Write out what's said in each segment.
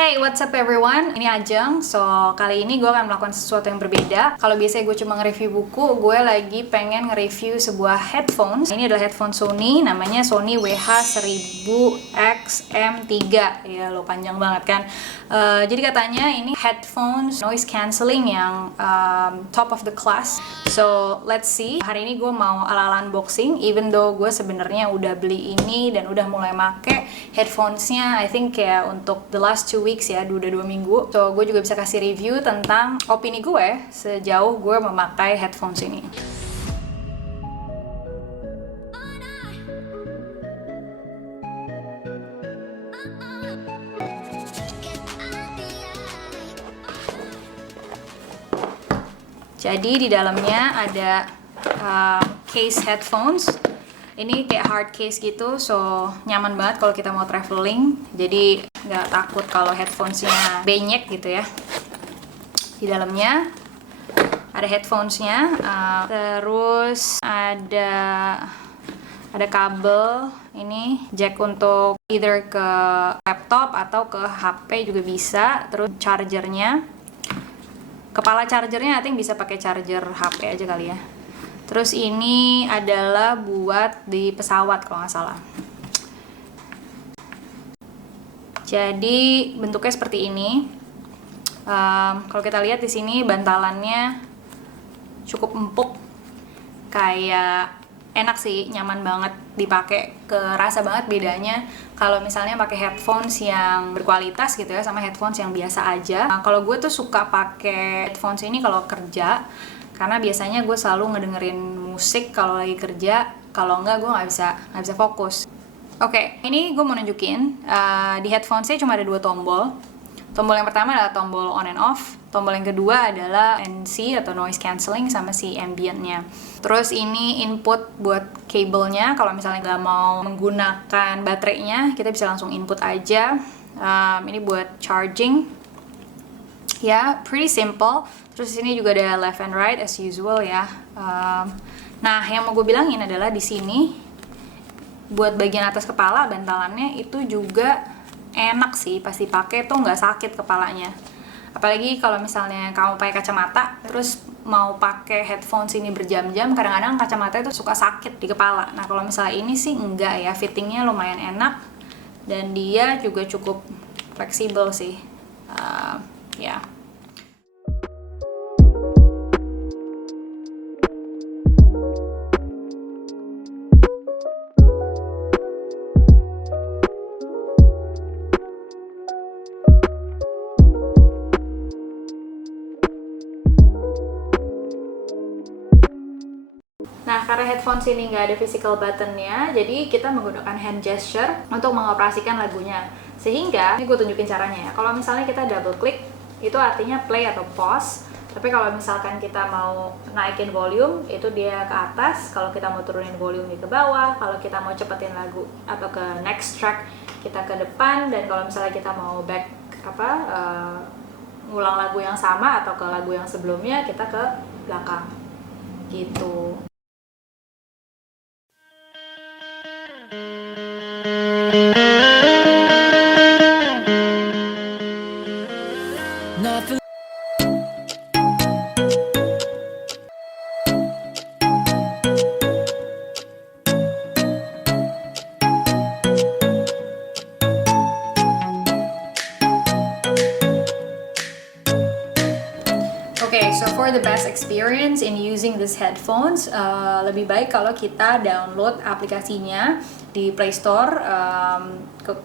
Hey, what's up everyone? Ini Ajeng. So, kali ini gue akan melakukan sesuatu yang berbeda. Kalau biasanya gue cuma nge-review buku, gue lagi pengen nge-review sebuah headphones. Ini adalah headphone Sony, namanya Sony WH-1000XM3. Ya, lo panjang banget kan. Jadi katanya ini headphones noise cancelling yang top of the class. So, let's see. Hari ini gue mau ala-ala unboxing, even though gue sebenarnya udah beli ini dan udah mulai make headphonesnya. I think ya untuk the last 2 weeks ya, udah 2 minggu. So, gue juga bisa kasih review tentang opini gue sejauh gue memakai headphones ini. Jadi di dalamnya ada case headphones. Ini kayak hard case gitu, so nyaman banget kalau kita mau traveling. Jadi nggak takut kalau headphonesnya benyek gitu ya. Di dalamnya ada headphonesnya, terus ada kabel. Ini jack untuk either ke laptop atau ke HP juga bisa. Terus chargernya, kepala chargernya I think bisa pakai charger HP aja kali ya. Terus ini adalah buat di pesawat kalau nggak salah. Jadi bentuknya seperti ini. Kalau kita lihat di sini bantalannya cukup empuk, kayak enak sih, nyaman banget dipakai. Kerasa banget bedanya kalau misalnya pakai headphones yang berkualitas gitu ya sama headphones yang biasa aja. Kalau gue tuh suka pakai headphones ini kalau kerja, karena biasanya gue selalu ngedengerin musik kalau lagi kerja. Kalau enggak gue nggak bisa fokus. Oke, ini gue mau nunjukin di headphonesnya cuma ada 2 tombol. Tombol yang pertama adalah tombol on and off. Tombol yang kedua adalah NC atau noise cancelling sama si ambientnya. Terus ini input buat kabelnya. Kalau misalnya nggak mau menggunakan baterainya, kita bisa langsung input aja. Ini buat charging. Ya, pretty simple. Terus di sini juga ada left and right as usual ya. Nah, yang mau gue bilangin adalah di sini buat bagian atas kepala bantalannya itu juga enak sih, pasti pakai tuh nggak sakit kepalanya. Apalagi kalau misalnya kamu pakai kacamata terus mau pakai headphones ini berjam-jam, kadang-kadang kacamata itu suka sakit di kepala. Nah, kalau misalnya ini sih enggak ya, fittingnya lumayan enak dan dia juga cukup fleksibel sih. Ya. Nah, karena headphones ini nggak ada physical buttonnya, jadi kita menggunakan hand gesture untuk mengoperasikan lagunya. Sehingga, ini gue tunjukin caranya ya. Kalau misalnya kita double click, itu artinya play atau pause. Tapi kalau misalkan kita mau naikin volume, itu dia ke atas. Kalau kita mau turunin volume ke bawah. Kalau kita mau cepetin lagu atau ke next track, kita ke depan. Dan kalau misalnya kita mau back ngulang lagu yang sama atau ke lagu yang sebelumnya, kita ke belakang. Gitu. Okay, so for the best experience in using these headphones, lebih baik kalau kita download aplikasinya di Play Store.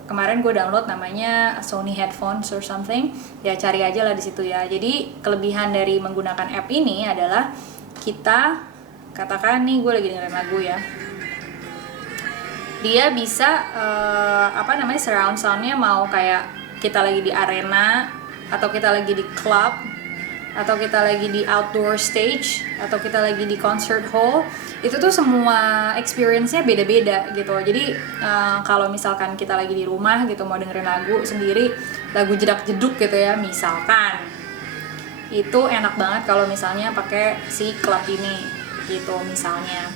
Kemarin gue download namanya Sony Headphones or something. Ya cari aja lah di situ ya. Jadi kelebihan dari menggunakan app ini adalah kita, katakan nih gue lagi dengerin lagu ya. Dia bisa surround soundnya, mau kayak kita lagi di arena atau kita lagi di club, atau kita lagi di outdoor stage, atau kita lagi di concert hall, itu tuh semua experience-nya beda-beda gitu. Jadi kalau misalkan kita lagi di rumah gitu mau dengerin lagu sendiri, lagu jedak-jeduk gitu ya misalkan, itu enak banget kalau misalnya pakai si club ini gitu misalnya.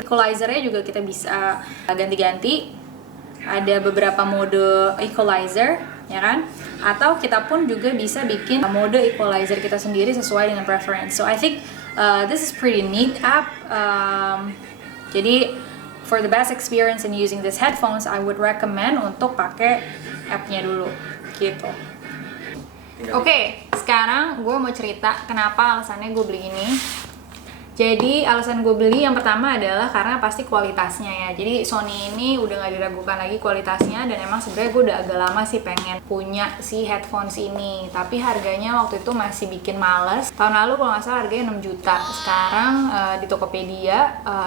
Equalizer-nya juga kita bisa ganti-ganti. Ada beberapa mode equalizer. ya kan? Atau kita pun juga bisa bikin mode equalizer kita sendiri sesuai dengan preference. So I think this is pretty neat app. Jadi for the best experience in using these headphones, I would recommend untuk pakai app-nya dulu, gitu. Oke, sekarang gue mau cerita kenapa alasannya gue beli ini. Jadi alasan gue beli yang pertama adalah karena pasti kualitasnya ya. Jadi Sony ini udah gak diragukan lagi kualitasnya, dan emang sebenarnya gue udah agak lama sih pengen punya si headphones ini. Tapi harganya waktu itu masih bikin males. Tahun lalu kalau nggak salah harganya 6 juta. Sekarang di Tokopedia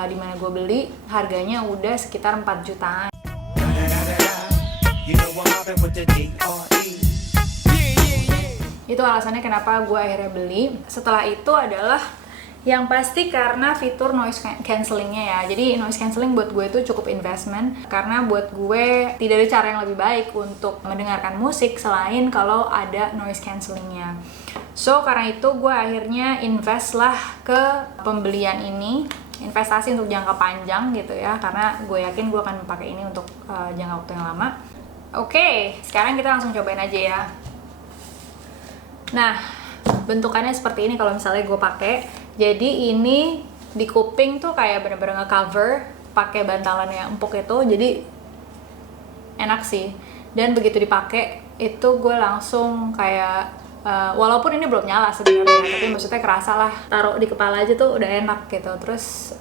di mana gue beli harganya udah sekitar 4 jutaan. Itu alasannya kenapa gue akhirnya beli. Setelah itu adalah yang pasti karena fitur noise cancellingnya ya. Jadi noise cancelling buat gue itu cukup investment, karena buat gue tidak ada cara yang lebih baik untuk mendengarkan musik selain kalau ada noise cancellingnya. So karena itu gue akhirnya invest lah ke pembelian ini, investasi untuk jangka panjang gitu ya, karena gue yakin gue akan pakai ini untuk jangka waktu yang lama. Oke, sekarang kita langsung cobain aja ya. Nah, bentukannya seperti ini kalau misalnya gue pakai. Jadi ini di kuping tuh kayak bener-bener nge-cover pakai bantalan yang empuk itu, jadi enak sih. Dan begitu dipakai itu gue langsung kayak walaupun ini belum nyala sebenarnya, tapi maksudnya kerasa lah, taruh di kepala aja tuh udah enak gitu. Terus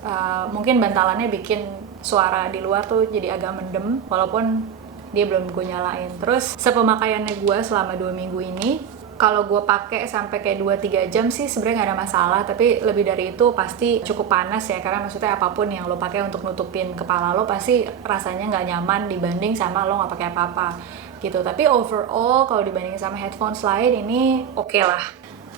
mungkin bantalannya bikin suara di luar tuh jadi agak mendem walaupun dia belum gue nyalain. Terus sepemakaiannya gue selama 2 minggu ini, kalau gue pakai sampai kayak 2-3 jam sih sebenarnya nggak ada masalah, tapi lebih dari itu pasti cukup panas ya, karena maksudnya apapun yang lo pakai untuk nutupin kepala lo pasti rasanya nggak nyaman dibanding sama lo nggak pakai apa-apa gitu. Tapi overall kalau dibandingin sama headphones lain ini oke lah.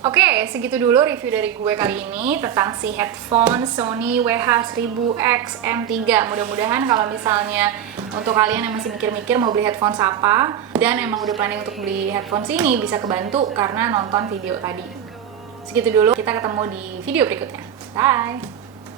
Oke, segitu dulu review dari gue kali ini tentang si headphone Sony WH-1000X M3. Mudah-mudahan kalau misalnya untuk kalian yang masih mikir-mikir mau beli headphones apa dan emang udah planning untuk beli headphones ini, bisa kebantu karena nonton video tadi. Segitu dulu, kita ketemu di video berikutnya. Bye!